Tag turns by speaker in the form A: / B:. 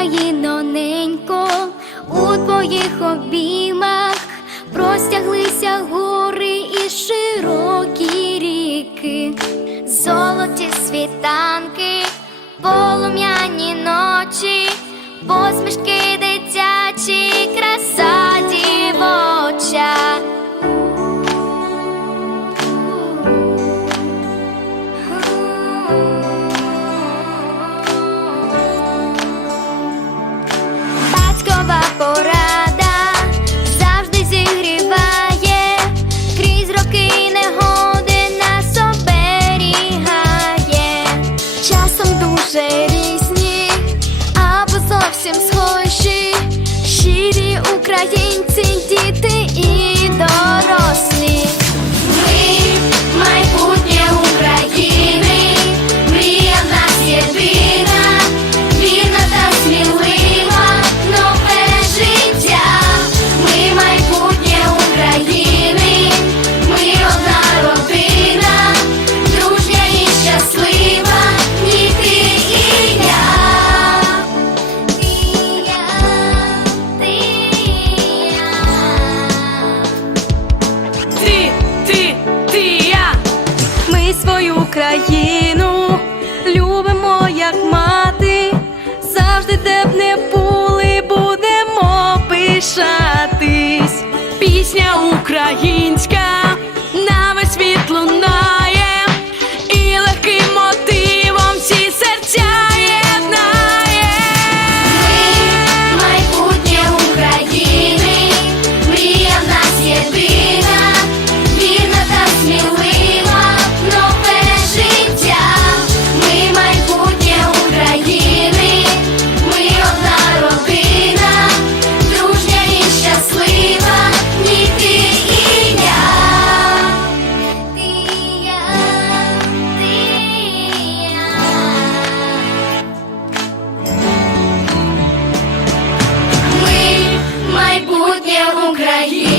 A: Україно, у твоїх обіймах простяглися гори і широкі ріки, золоті світанки, полум'яні ночі, посмішки. дуже різні, або зовсім схожі, щирі українці, діти і. є Україна.